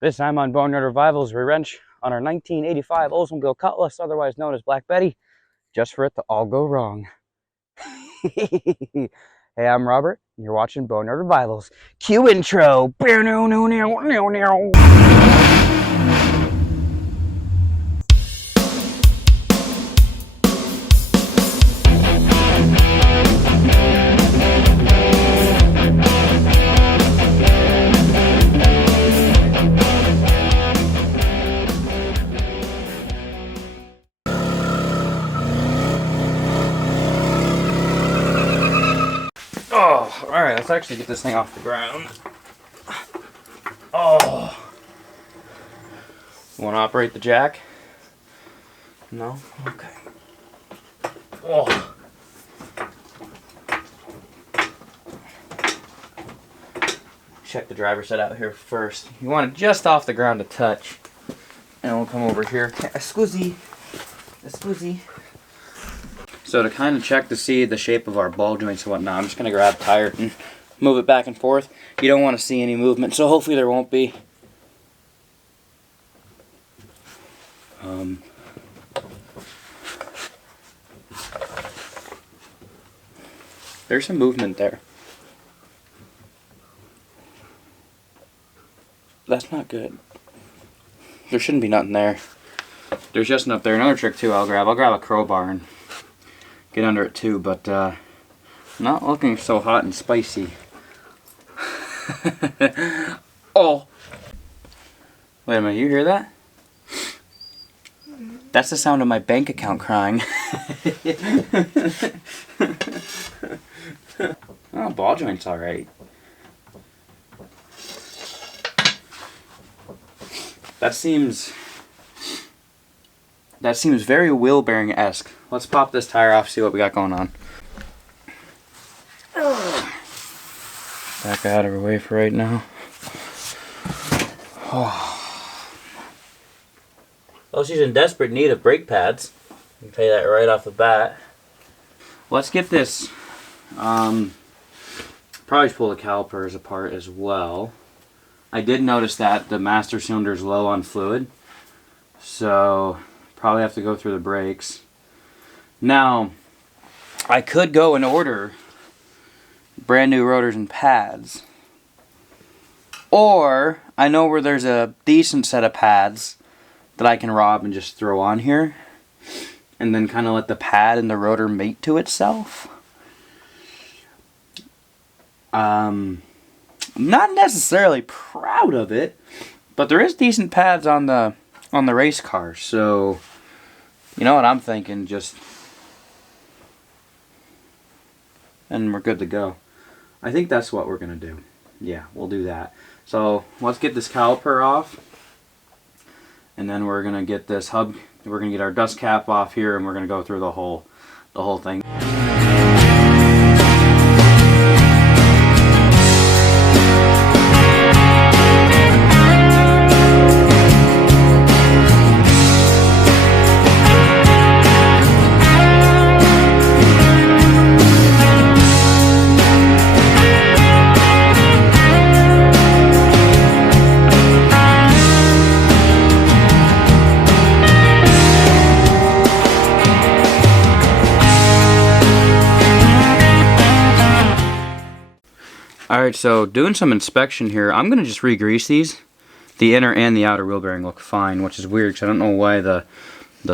This time on Boneyard Revivals, we wrench on our 1985 Oldsmobile Cutlass, otherwise known as Black Betty, just for it to all go wrong. Hey, I'm Robert, and you're watching Boneyard Revivals. Cue intro! Oh, alright, let's actually get this thing off the ground. Oh. Want to operate the jack? No? Okay. Oh. Check the driver set out here first. You want it just off the ground to touch. And we'll come over here. Scusi. So to kind of check to see the shape of our ball joints and whatnot, I'm just going to grab a tire and move it back and forth. You don't want to see any movement, so hopefully there won't be. There's some movement there. That's not good. There shouldn't be nothing there. There's just enough there. Another trick too I'll grab a crowbar and get under it too, but not looking so hot and spicy. Oh! Wait a minute, you hear that? That's the sound of my bank account crying. Oh, ball joint's alright. That seems very wheel bearing-esque. Let's pop this tire off, see what we got going on. Back out of her way for right now. Oh. Well, she's in desperate need of brake pads. I can tell you that right off the bat. Let's get this. Probably pull the calipers apart as well. I did notice that the master cylinder is low on fluid, so probably have to go through the brakes. Now, I could go and order brand new rotors and pads, or I know where there's a decent set of pads that I can rob and just throw on here, and then kind of let the pad and the rotor mate to itself. I'm not necessarily proud of it, but there is decent pads on the race car, so you know what I'm thinking, and we're good to go. I think that's what we're gonna do. Yeah, we'll do that. So let's get this caliper off, and then we're gonna get this hub. We're gonna get our dust cap off here, and we're gonna go through the whole thing. Alright, so doing some inspection here. I'm going to just re-grease these. The inner and the outer wheel bearing look fine, which is weird because I don't know why the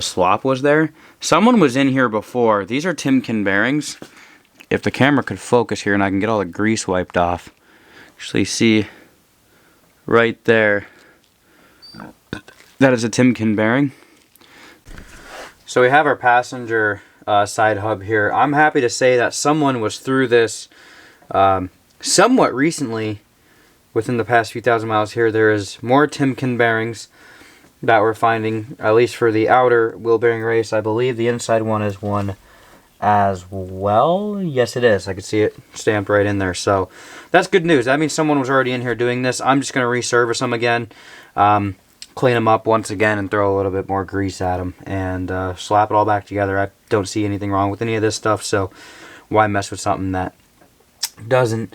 slop was there. Someone was in here before. These are Timken bearings. If the camera could focus here and I can get all the grease wiped off. Actually see right there. That is a Timken bearing. So we have our passenger side hub here. I'm happy to say that someone was through this somewhat recently, within the past few thousand miles here. There is more Timken bearings that we're finding, at least for the outer wheel bearing race. I believe the inside one is one as well. Yes, it is. I can see it stamped right in there. So that's good news. That means someone was already in here doing this. I'm just going to resurface them again, clean them up once again, and throw a little bit more grease at them, and slap it all back together. I don't see anything wrong with any of this stuff, so why mess with something that doesn't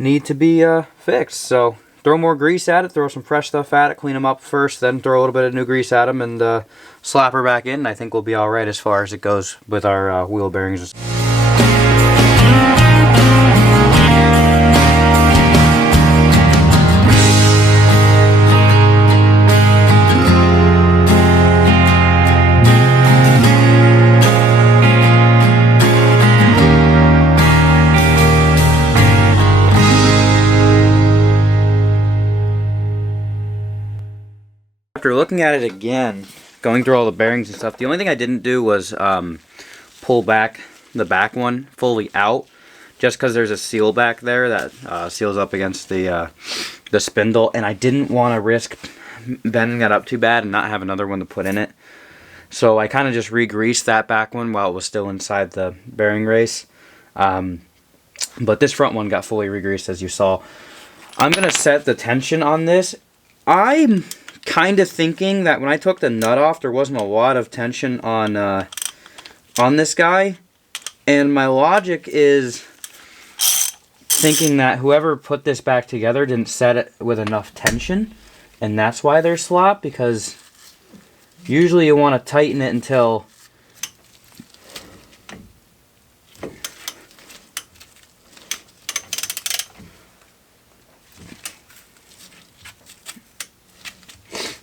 need to be fixed? So throw more grease at it, throw some fresh stuff at it, clean them up first, then throw a little bit of new grease at them, and slap her back in. And I think we'll be alright as far as it goes with our wheel bearings. After looking at it again, going through all the bearings and stuff, the only thing I didn't do was pull back the back one fully out, just because there's a seal back there that seals up against the spindle, and I didn't want to risk bending that up too bad and not have another one to put in it. So I kind of just re-greased that back one while it was still inside the bearing race. But this front one got fully re-greased, as you saw. I'm going to set the tension on this. I'm kind of thinking that when I took the nut off, there wasn't a lot of tension on this guy, and my logic is thinking that whoever put this back together didn't set it with enough tension, and that's why there's slop, because usually you want to tighten it until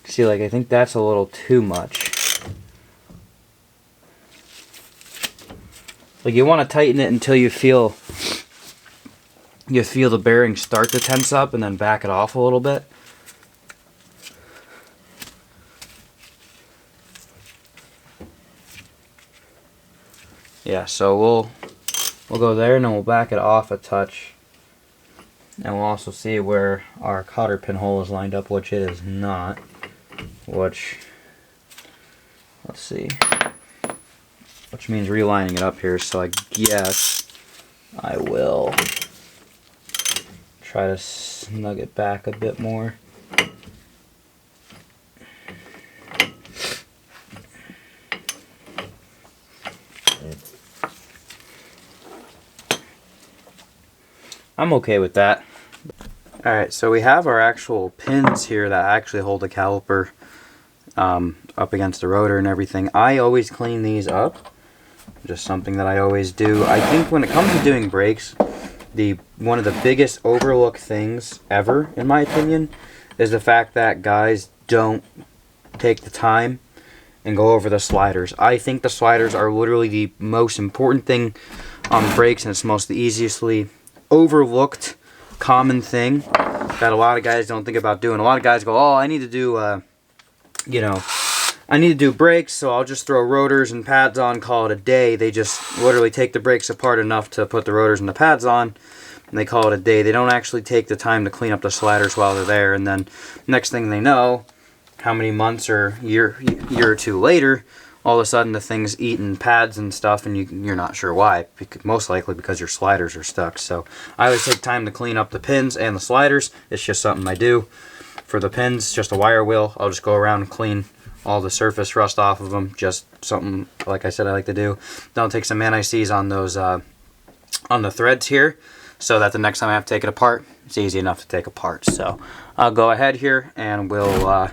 see, like, I think that's a little too much. Like, you want to tighten it until you feel the bearing start to tense up, and then back it off a little bit. Yeah, so we'll go there, and then we'll back it off a touch. And we'll also see where our cotter pinhole is lined up, which it is not. Which, let's see, which means relining it up here, so I guess I will try to snug it back a bit more. I'm okay with that. Alright, so we have our actual pins here that actually hold the caliper up against the rotor and everything. I always clean these up. Just something that I always do. I think when it comes to doing brakes, one of the biggest overlooked things ever, in my opinion, is the fact that guys don't take the time and go over the sliders. I think the sliders are literally the most important thing on brakes, and it's the easiestly overlooked common thing that a lot of guys don't think about doing. A lot of guys go, oh, I need to do I need to do brakes, so I'll just throw rotors and pads on, call it a day. They just literally take the brakes apart enough to put the rotors and the pads on, and they call it a day. They don't actually take the time to clean up the sliders while they're there, and then next thing they know, how many months or year or two later, all of a sudden the thing's eating pads and stuff, and you're not sure why. Most likely because your sliders are stuck. So I always take time to clean up the pins and the sliders. It's just something I do. For the pins, just a wire wheel. I'll just go around and clean all the surface rust off of them. Just something, like I said, I like to do. Then I'll take some anti-seize on those on the threads here, so that the next time I have to take it apart, it's easy enough to take apart. So I'll go ahead here and we'll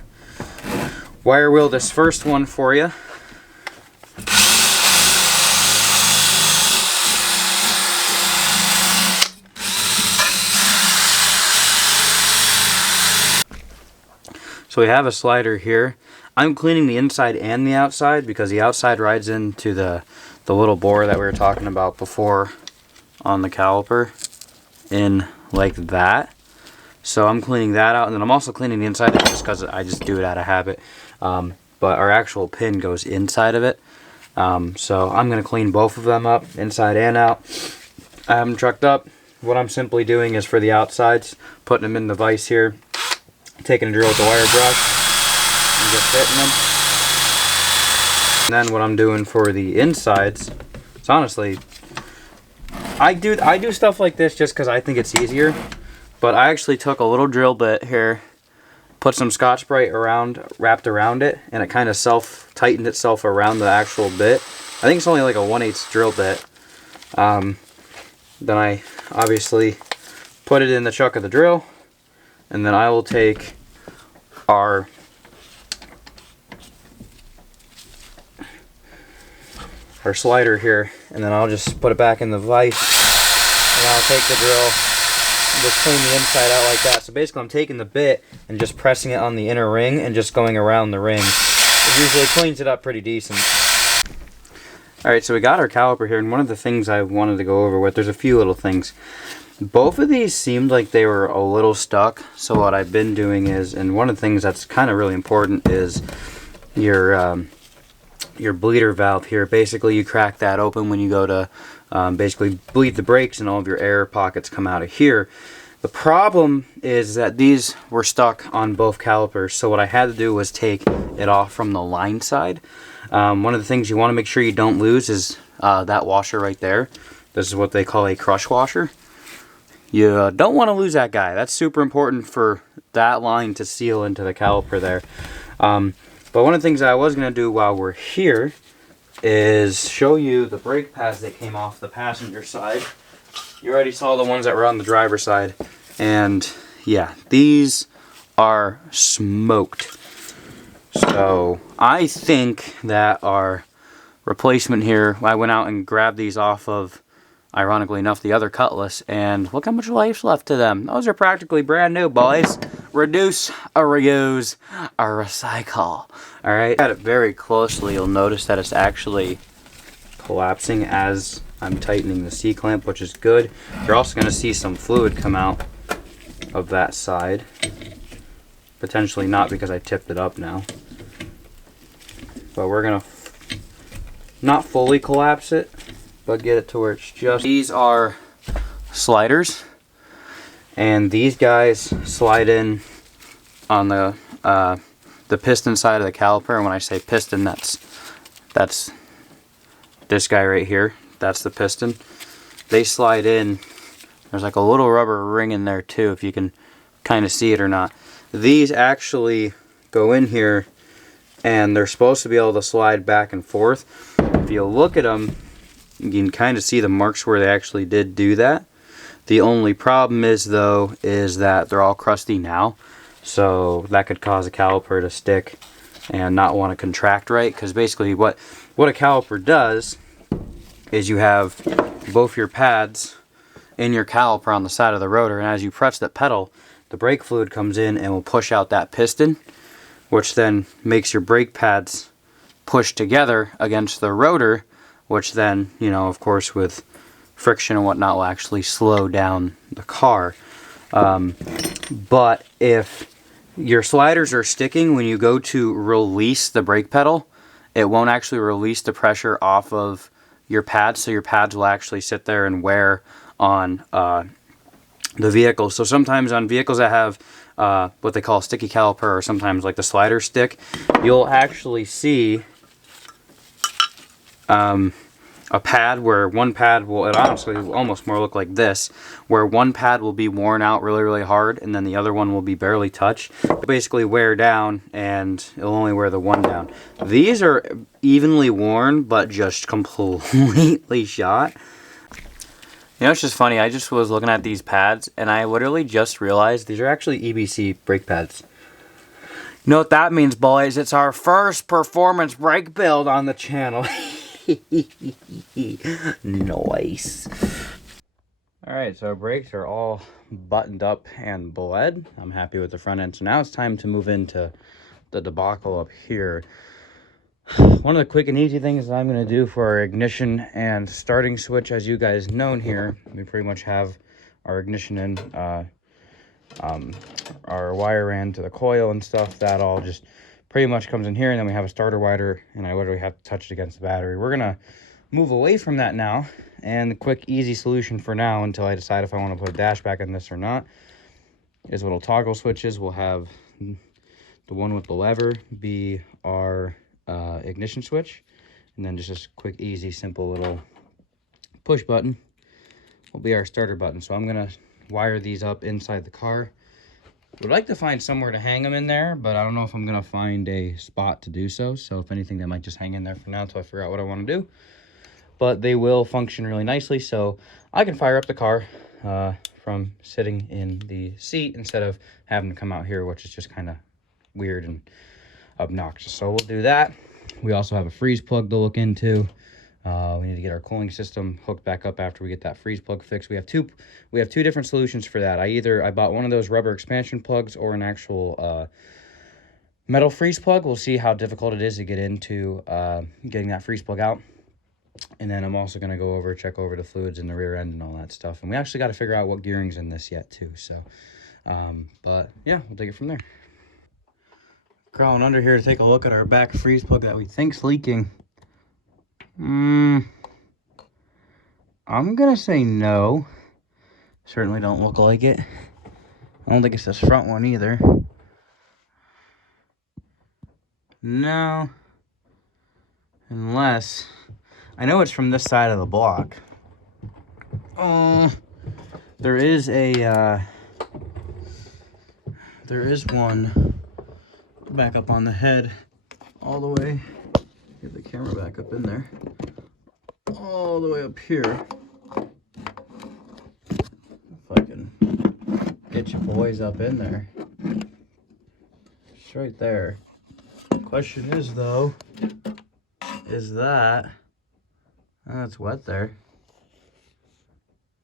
wire wheel this first one for you. So we have a slider here. I'm cleaning the inside and the outside because the outside rides into the little bore that we were talking about before on the caliper in like that. So I'm cleaning that out, and then I'm also cleaning the inside just because I just do it out of habit. But our actual pin goes inside of it. So I'm going to clean both of them up, inside and out. I have them trucked up. What I'm simply doing is for the outsides, putting them in the vise here, taking a drill with the wire brush and just hitting them. And then what I'm doing for the insides, it's honestly, I do stuff like this just because I think it's easier. But I actually took a little drill bit here, put some Scotch-Brite wrapped around it, and it kind of tightened itself around the actual bit. I think it's only like a 1/8 drill bit. Then I obviously put it in the chuck of the drill, and then I will take our slider here, and then I'll just put it back in the vise, and I'll take the drill and just clean the inside out like that. So basically I'm taking the bit and just pressing it on the inner ring and just going around the ring. It usually cleans it up pretty decent. Alright, so we got our caliper here, and one of the things I wanted to go over with, there's a few little things. Both of these seemed like they were a little stuck, so what I've been doing is, and one of the things that's kind of really important is your bleeder valve here. Basically you crack that open when you go to basically bleed the brakes, and all of your air pockets come out of here. The problem is that these were stuck on both calipers, so what I had to do was take it off from the line side. One of the things you want to make sure you don't lose is that washer right there. This is what they call a crush washer. You don't want to lose that guy. That's super important for that line to seal into the caliper there. But one of the things I was going to do while we're here is show you the brake pads that came off the passenger side. You already saw the ones that were on the driver's side. And yeah, these are smoked. So I think that our replacement here, I went out and grabbed these off of, ironically enough, the other Cutlass, and look how much life's left to them. Those are practically brand new, boys. Reduce, a reuse, a recycle. Alright, at it very closely, you'll notice that it's actually collapsing as I'm tightening the C-clamp, which is good. You're also going to see some fluid come out of that side. Potentially not, because I tipped it up now. But we're going to not fully collapse it, but get it to where it's just... These are sliders, and these guys slide in on the piston side of the caliper. And when I say piston, that's this guy right here. That's the piston. They slide in. There's like a little rubber ring in there too, if you can kind of see it or not. These actually go in here, and they're supposed to be able to slide back and forth. If you look at them, you can kind of see the marks where they actually did do that. The only problem is, though, is that they're all crusty now. So that could cause a caliper to stick and not want to contract right. Because basically what a caliper does is you have both your pads in your caliper on the side of the rotor. And as you press the pedal, the brake fluid comes in and will push out that piston, which then makes your brake pads push together against the rotor, which then, you know, of course, with friction and whatnot, will actually slow down the car. But if your sliders are sticking, when you go to release the brake pedal, it won't actually release the pressure off of your pads, so your pads will actually sit there and wear on the vehicle. So sometimes on vehicles that have what they call a sticky caliper, or sometimes like the slider stick, you'll actually see a pad where one pad will, it honestly will almost more look like this, where one pad will be worn out really hard, and then the other one will be barely touched. It'll basically wear down, and it'll only wear the one down. These are evenly worn, but just completely shot. You know, it's just funny, I just was looking at these pads, and I literally just realized these are actually EBC brake pads. You know what that means, boys? It's our first performance brake build on the channel. Nice. Alright, so our brakes are all buttoned up and bled. I'm happy with the front end. So now it's time to move into the debacle up here. One of the quick and easy things that I'm going to do for our ignition and starting switch, as you guys know here, we pretty much have our ignition in, our wire ran to the coil and stuff. That all just pretty much comes in here, and then we have a starter wider, and I literally have to touch it against the battery. We're gonna move away from that now, and the quick easy solution for now, until I decide if I want to put a dash back in this or not, is little toggle switches. We'll have the one with the lever be our ignition switch, and then just a quick easy simple little push button will be our starter button. So I'm gonna wire these up inside the car. Would like to find somewhere to hang them in there, but I don't know if I'm going to find a spot to do so. So if anything, they might just hang in there for now until I figure out what I want to do. But they will function really nicely, so I can fire up the car from sitting in the seat instead of having to come out here, which is just kind of weird and obnoxious. So we'll do that. We also have a freeze plug to look into. We need to get our cooling system hooked back up after we get that freeze plug fixed. We have two different solutions for that. I bought one of those rubber expansion plugs or an actual metal freeze plug. We'll see how difficult it is to get into getting that freeze plug out. And then I'm also going to go over, check over the fluids in the rear end and all that stuff. And we actually got to figure out what gearing's in this yet too. So, but yeah, we'll take it from there. Crawling under here to take a look at our back freeze plug that we think's leaking. I'm gonna say no. Certainly don't look like it. I don't think it's this front one either. No. Unless, I know it's from this side of the block. There is one back up on the head all the way. Get the camera back up in there. All the way up here. If I can get you boys up in there. It's right there. Question is though, is that, it's wet there.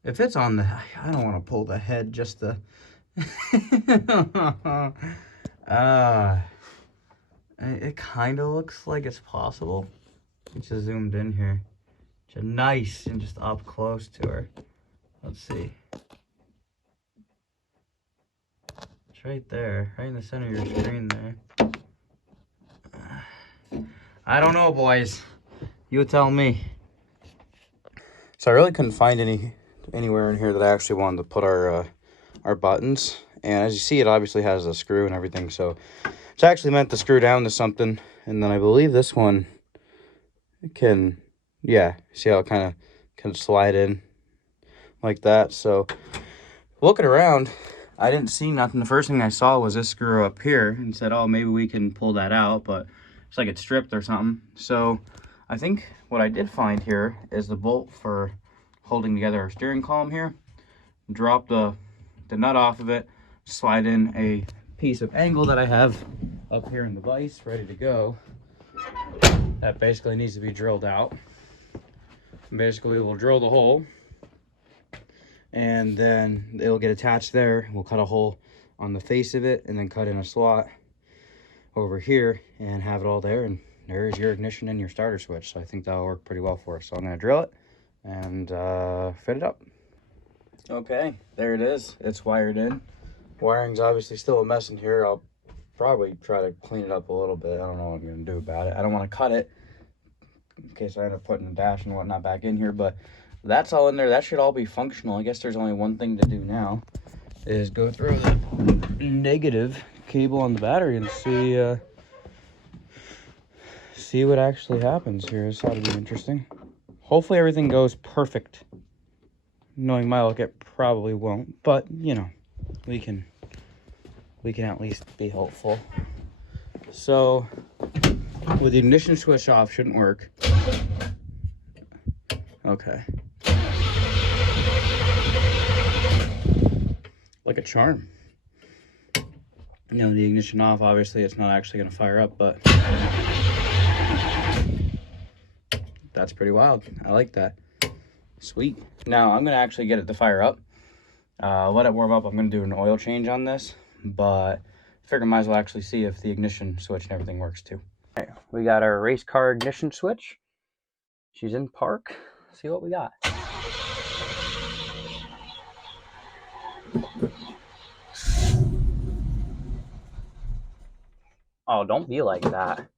If it's on the, I don't want to pull the head just to, it kind of looks like it's possible. Just zoomed in here. Just nice and just up close to her. Let's see. It's right there, right in the center of your screen there. I don't know, boys. You tell me. So I really couldn't find anywhere in here that I actually wanted to put our buttons. And as you see, it obviously has a screw and everything. So it's actually meant to screw down to something. And then I believe this one can, yeah, see how it kind of can slide in like that. So looking around, I didn't see nothing. The first thing I saw was this screw up here and said, oh, maybe we can pull that out, but it's like it's stripped or something. So I think what I did find here is the bolt for holding together our steering column here. Drop the nut off of it, slide in a piece of angle that I have up here in the vise ready to go. That basically needs to be drilled out. Basically we'll drill the hole and then it'll get attached there. We'll cut a hole on the face of it and then cut in a slot over here and have it all there, and there's your ignition and your starter switch. So I think that'll work pretty well for us. So I'm going to drill it and fit it up. Okay, there it is. It's wired in. Wiring's obviously still a mess in here. I'll probably try to clean it up a little bit. I don't know what I'm going to do about it. I don't want to cut it in case I end up putting the dash and whatnot back in here, but that's all in there. That should all be functional. I guess there's only one thing to do now, is go through the negative cable on the battery and see what actually happens here. This ought to be interesting. Hopefully everything goes perfect. Knowing my luck, it probably won't, but you know, we can at least be hopeful. So with the ignition switch off, shouldn't work. Okay. Like a charm. You know, the ignition off, obviously it's not actually going to fire up, but that's pretty wild. I like that. Sweet. Now I'm going to actually get it to fire up. Let it warm up. I'm going to do an oil change on this, but I figure I might as well actually see if the ignition switch and everything works too. All right, we got our race car ignition switch. She's in park. Let's see what we got. Oh, don't be like that.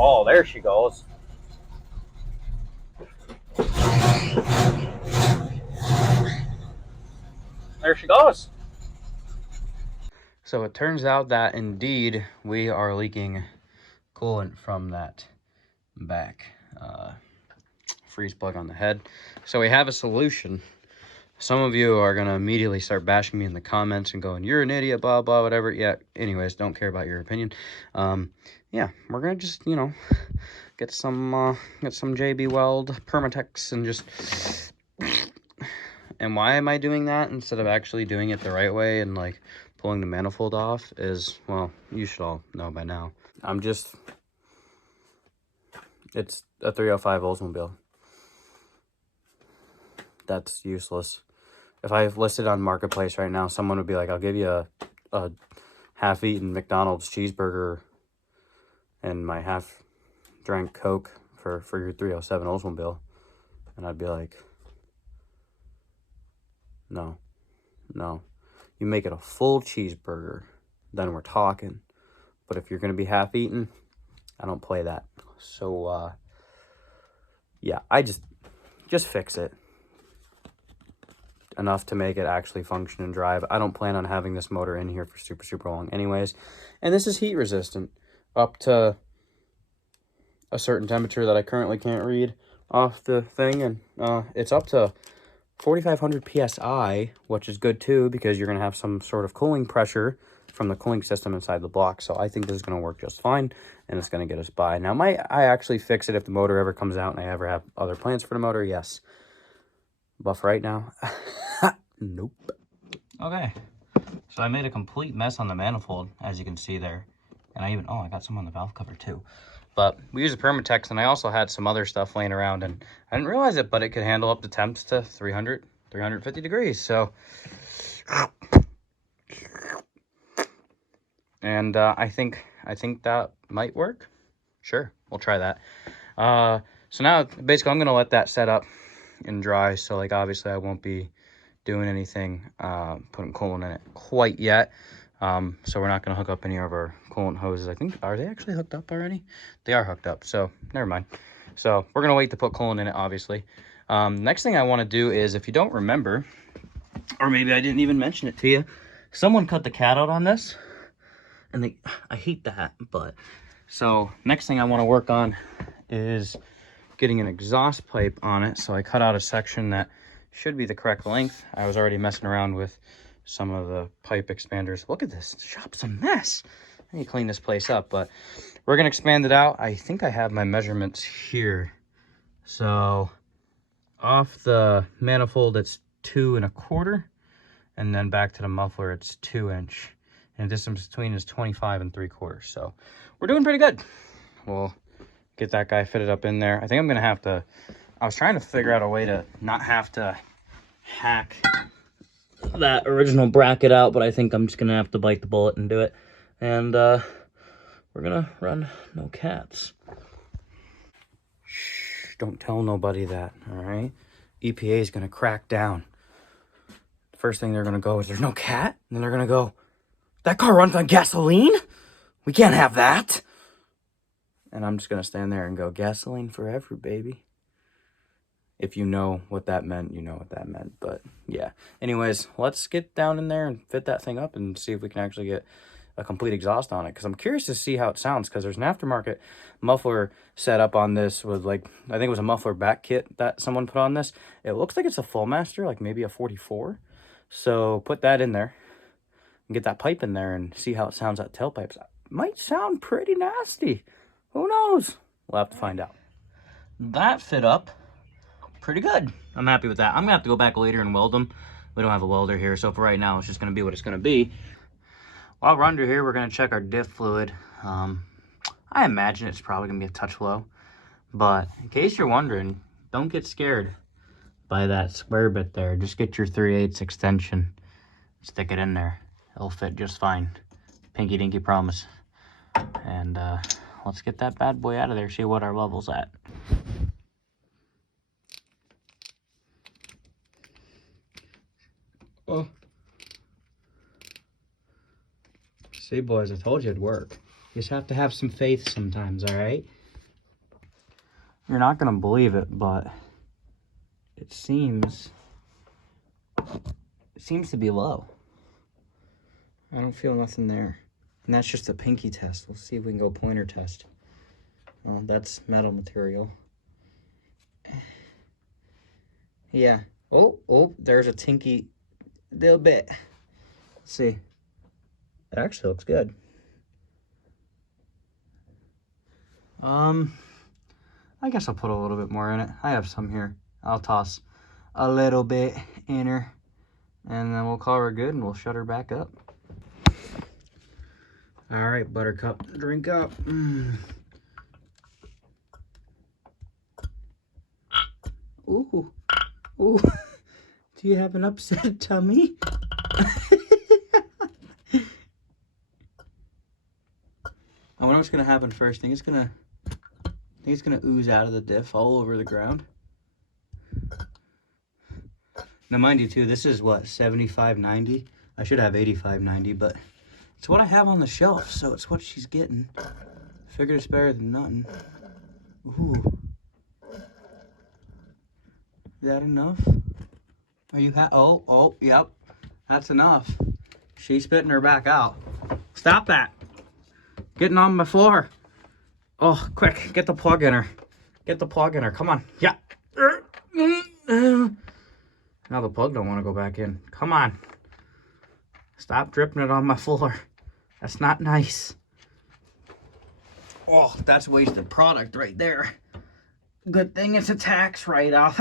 Oh, there she goes. There she goes. So it turns out that indeed we are leaking coolant from that back freeze plug on the head. So we have a solution. Some of you are going to immediately start bashing me in the comments and going, you're an idiot, blah, blah, whatever. Yeah, anyways, don't care about your opinion. Yeah, we're going to just, you know, get some JB Weld Permatex and just And why am I doing that instead of actually doing it the right way and like pulling the manifold off is, well, you should all know by now. It's a 305 Oldsmobile. That's useless. If I listed on Marketplace right now, someone would be like, I'll give you a half-eaten McDonald's cheeseburger and my half-drank Coke for your 307 Oldsmobile. And I'd be like, no. You make it a full cheeseburger, then we're talking. But if you're going to be half-eaten, I don't play that. So, yeah, I just fix it enough to make it actually function and drive. I don't plan on having this motor in here for super long anyways. And this is heat resistant up to a certain temperature that I currently can't read off the thing. And it's up to 4,500 PSI, which is good too, because you're going to have some sort of cooling pressure from the cooling system inside the block. So I think this is going to work just fine, and it's going to get us by. Now, might I actually fix it if the motor ever comes out and I ever have other plans for the motor? Yes. But for right now, nope. Okay, so I made a complete mess on the manifold, as you can see there. And I got some on the valve cover too. But we use a Permatex, and I also had some other stuff laying around, and I didn't realize it, but it could handle up the temps to 300, 350 degrees. So, and I think that might work. Sure, we'll try that. So now, basically, I'm going to let that set up and dry. So, like, obviously, I won't be doing anything, putting coolant in it quite yet. So we're not going to hook up any of our coolant hoses. I think, are they actually hooked up already? They are hooked up, so never mind. So we're going to wait to put coolant in it, obviously. Next thing I want to do is, if you don't remember, or maybe I didn't even mention it to you, someone cut the cat out on this, and I hate that, but, so next thing I want to work on is getting an exhaust pipe on it. So I cut out a section that should be the correct length. I was already messing around with some of the pipe expanders. Look at this, the shop's a mess. I need to clean this place up, but we're gonna expand it out. I think I have my measurements here. So off the manifold, it's 2 1/4, and then back to the muffler, it's 2 inch. And the distance between is 25 3/4. So we're doing pretty good. We'll get that guy fitted up in there. I think I'm gonna have to, I was trying to figure out a way to not have to hack that original bracket out, but I think I'm just gonna have to bite the bullet and do it. And we're gonna run no cats. Shh, don't tell nobody that, all right? EPA is gonna crack down. The first thing they're gonna go is, there's no cat? And then they're gonna go, that car runs on gasoline? We can't have that. And I'm just gonna stand there and go, gasoline forever, baby. If you know what that meant, you know what that meant. But yeah. Anyways, let's get down in there and fit that thing up and see if we can actually get a complete exhaust on it. Because I'm curious to see how it sounds. Because there's an aftermarket muffler set up on this with, like, I think it was a muffler back kit that someone put on this. It looks like it's a full master, like maybe a 44. So put that in there and get that pipe in there and see how it sounds at tailpipes. It might sound pretty nasty. Who knows? We'll have to find out. That fit up pretty good. I'm happy with that. I'm gonna have to go back later and weld them. We don't have a welder here, so for right now, it's just gonna be what it's gonna be. While we're under here, we're gonna check our diff fluid. I imagine it's probably gonna be a touch low, but in case you're wondering, don't get scared by that square bit there. Just get your 3/8 extension, stick it in there. It'll fit just fine. Pinky dinky promise. And let's get that bad boy out of there, see what our level's at. Oh. See, boys, I told you it'd work. You just have to have some faith sometimes, all right? You're not going to believe it, but it seems to be low. I don't feel nothing there. And that's just a pinky test. We'll see if we can go pointer test. Well, that's metal material. Yeah. Oh, there's a tinky little bit. Let's see. It actually looks good. I guess I'll put a little bit more in it. I have some here. I'll toss a little bit in her. And then we'll call her good and we'll shut her back up. All right, Buttercup, drink up. Ooh, ooh. Do you have an upset tummy? I wonder what's gonna happen first. I think it's gonna ooze out of the diff all over the ground. Now, mind you, too, this is what, $75.90? I should have $85.90, but it's what I have on the shelf, so it's what she's getting. Figured it's better than nothing. Ooh. Is that enough? Are you oh, yep. That's enough. She's spitting her back out. Stop that. Getting on my floor. Oh, quick, get the plug in her. Get the plug in her. Come on. Yeah. Now the plug don't want to go back in. Come on. Stop dripping it on my floor. That's not nice. Oh, that's wasted product right there. Good thing it's a tax write-off.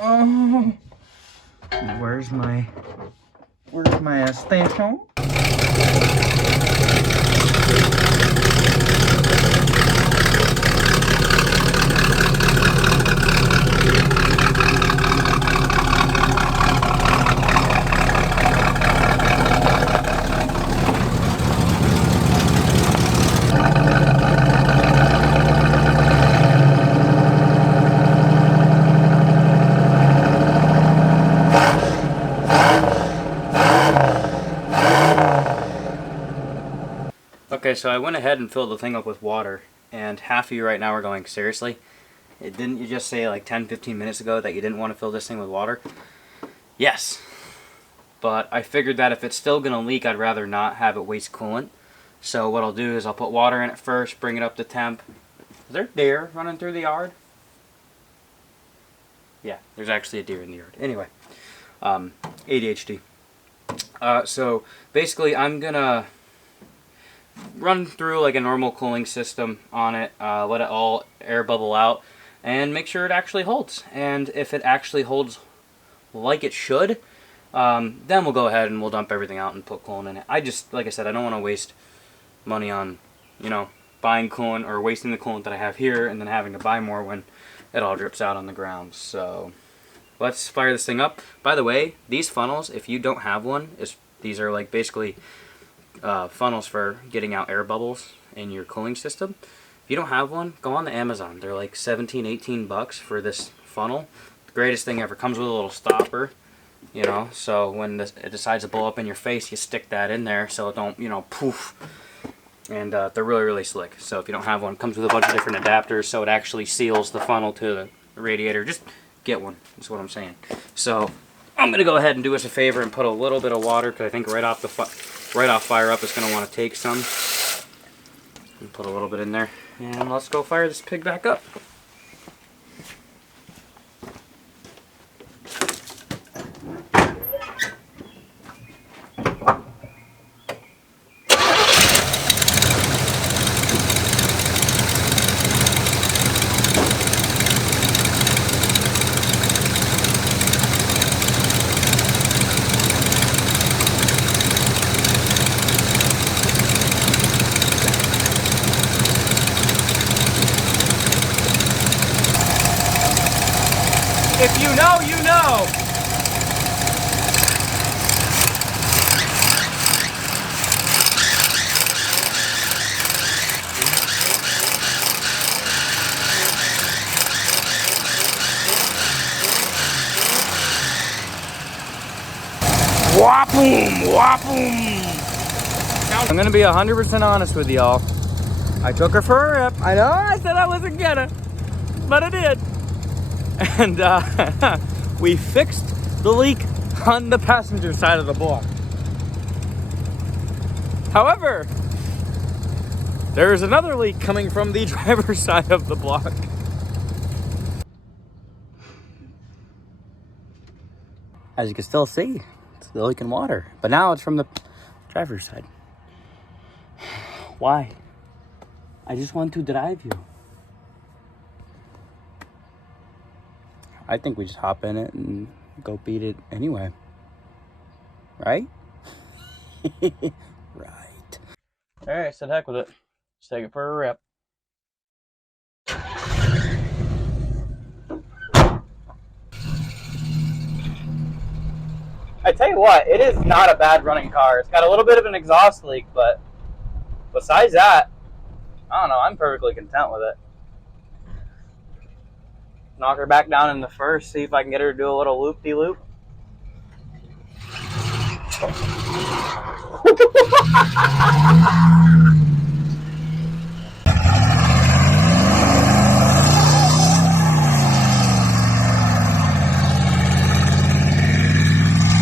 Oh. Where's my station? Okay, so I went ahead and filled the thing up with water, and half of you right now are going, seriously? Didn't you just say like 10-15 minutes ago that you didn't want to fill this thing with water? Yes, but I figured that if it's still going to leak, I'd rather not have it waste coolant. So what I'll do is I'll put water in it first, bring it up to temp. Is there deer running through the yard? Yeah, there's actually a deer in the yard. Anyway, ADHD. So basically I'm going to run through like a normal cooling system on it, let it all air bubble out, and make sure it actually holds. And if it actually holds like it should, then we'll go ahead and we'll dump everything out and put coolant in it. Like I said, I don't want to waste money on, you know, buying coolant or wasting the coolant that I have here and then having to buy more when it all drips out on the ground. So let's fire this thing up. By the way, these funnels, if you don't have one, these are like basically funnels for getting out air bubbles in your cooling system. If you don't have one, go on to Amazon. They're like 17-18 bucks for this funnel. The greatest thing ever. Comes with a little stopper, you know, so when it decides to blow up in your face, you stick that in there so it don't, you know, poof. And they're really, really slick. So if you don't have one, it comes with a bunch of different adapters so it actually seals the funnel to the radiator. Just get one, is what I'm saying. So I'm going to go ahead and do us a favor and put a little bit of water, because I think right off fire up is going to want to take some. And put a little bit in there. And let's go fire this pig back up. If you know, you know. Wapoom, wapoom. I'm gonna be 100% honest with y'all. I took her for a rip. I know I said I wasn't gonna, but I did. And we fixed the leak on the passenger side of the block. However, there's another leak coming from the driver's side of the block. As you can still see, it's the leaking water. But now it's from the driver's side. Why? I just want to drive you. I think we just hop in it and go beat it anyway. Right? Right. Alright, so the heck with it. Let's take it for a rip. I tell you what, it is not a bad running car. It's got a little bit of an exhaust leak, but besides that, I don't know, I'm perfectly content with it. Knock her back down in the first, see if I can get her to do a little loop-de-loop.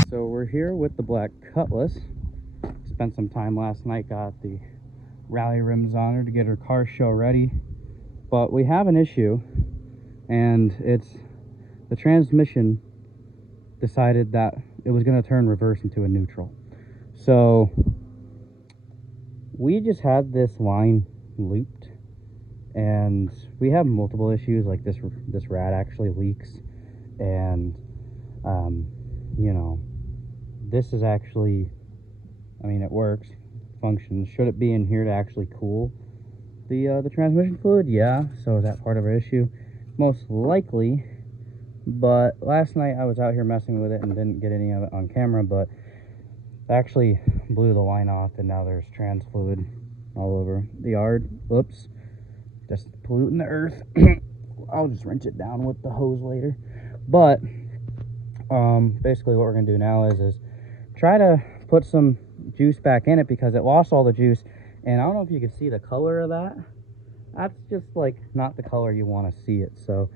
So we're here with the black Cutlass. Spent some time last night, got the rally rims on her to get her car show ready. But we have an issue, and it's the transmission decided that it was going to turn reverse into a neutral. So we just had this line looped, and we have multiple issues. Like this rad actually leaks, and you know, this is actually, I mean, it works, functions. Should it be in here to actually cool the transmission fluid? Yeah. So is that part of our issue? Most likely. But last night I was out here messing with it and didn't get any of it on camera, but actually blew the line off, and now there's trans fluid all over the yard. Whoops, just polluting the earth. I'll just rinse it down with the hose later. But basically what we're gonna do now is try to put some juice back in it, because it lost all the juice. And I don't know if you can see the color of that. That's just like not the color you want to see it. So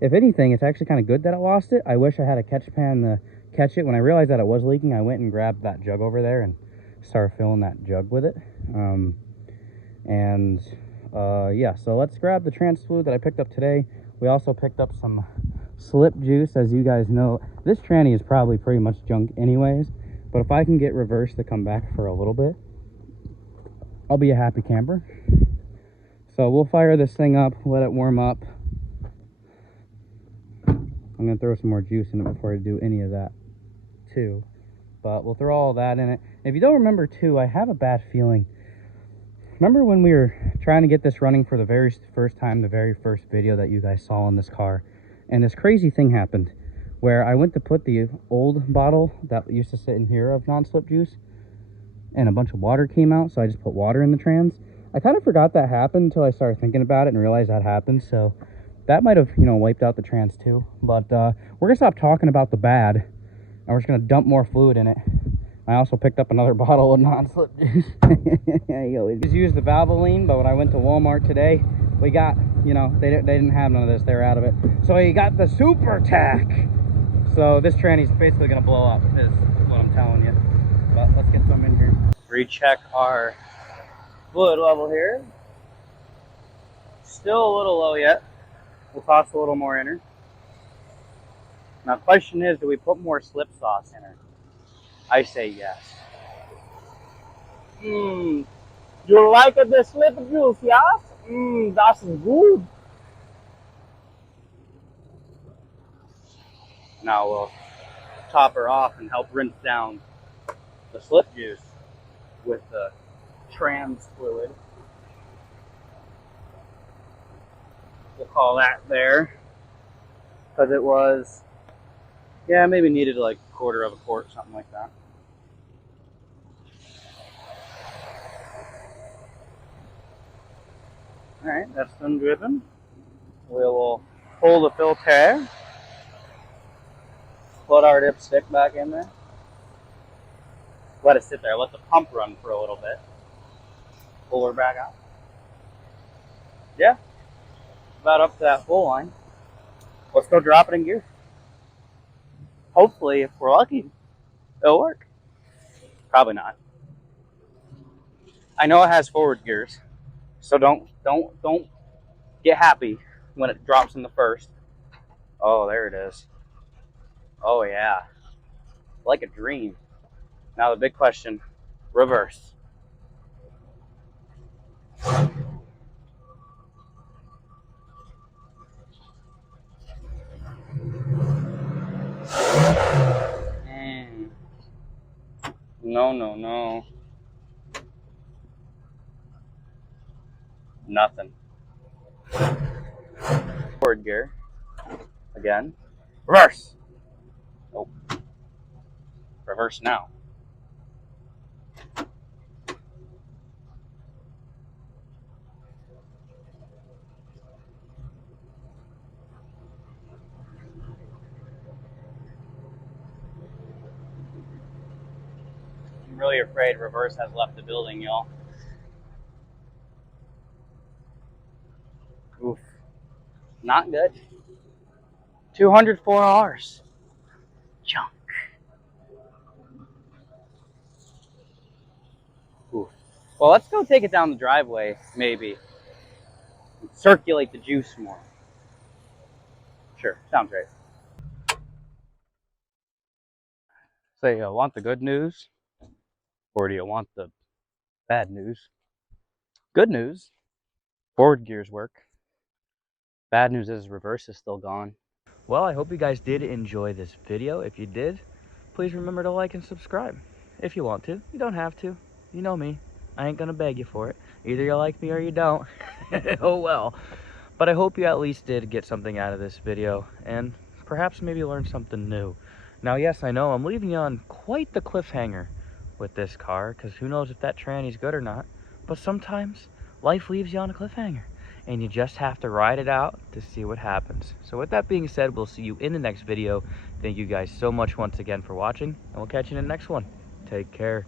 if anything, it's actually kind of good that it lost it. I wish I had a catch pan to catch it. When I realized that it was leaking, I went and grabbed that jug over there and started filling that jug with it. Yeah, so let's grab the trans fluid that I picked up today. We also picked up some slip juice. As you guys know, this tranny is probably pretty much junk anyways, but if I can get reverse to come back for a little bit, I'll be a happy camper. So we'll fire this thing up, let it warm up. I'm going to throw some more juice in it before I do any of that too. But we'll throw all that in it. If you don't remember too, I have a bad feeling. Remember when we were trying to get this running for the very first time, the very first video that you guys saw in this car, and this crazy thing happened where I went to put the old bottle that used to sit in here of non-slip juice, and a bunch of water came out, so I just put water in the trans. I kind of forgot that happened until I started thinking about it and realized that happened. So that might have, you know, wiped out the trans too. But we're gonna stop talking about the bad, and we're just gonna dump more fluid in it. I also picked up another bottle of non-slip juice. I just used the Valvoline, but when I went to Walmart today, we got, you know, they didn't have none of this. They were out of it. So you got the Super Tack. So this tranny's basically gonna blow up, is what I'm telling you. But let's get some in here. Recheck our fluid level here. Still a little low yet. We'll toss a little more in her. Now, the question is, do we put more slip sauce in her? I say yes. You like the slip juice, yes? That's good. Now we'll top her off and help rinse down the slip juice with the trans fluid. We'll call that there, because it was, yeah, maybe needed like a quarter of a quart, something like that. All right, that's done dripping. We will pull the filter, put our dipstick back in there, let it sit there, let the pump run for a little bit, pull her back out. Yeah, about up to that full line. Let's go drop it in gear. Hopefully, if we're lucky, it'll work. Probably not. I know it has forward gears, so don't get happy when it drops in the first. Oh, there it is. Oh yeah, like a dream. Now the big question, reverse. No, no, no. Nothing. Forward gear. Again. Reverse! Nope. Reverse now. I'm really afraid reverse has left the building, y'all. Oof. Not good. 204 Rs. Junk. Oof. Well, let's go take it down the driveway, maybe. And circulate the juice more. Sure, sounds great. So you want the good news? Or do you want the bad news? Good news, forward gears work. Bad news is reverse is still gone. Well, I hope you guys did enjoy this video. If you did, please remember to like and subscribe. If you want to. You don't have to. You know me. I ain't gonna beg you for it. Either you like me or you don't. Oh well. But I hope you at least did get something out of this video and perhaps maybe learn something new. Now, yes, I know I'm leaving you on quite the cliffhanger with this car, because who knows if that tranny's good or not. But sometimes life leaves you on a cliffhanger, and you just have to ride it out to see what happens. So with that being said, we'll see you in the next video. Thank you guys so much once again for watching, and we'll catch you in the next one. Take care.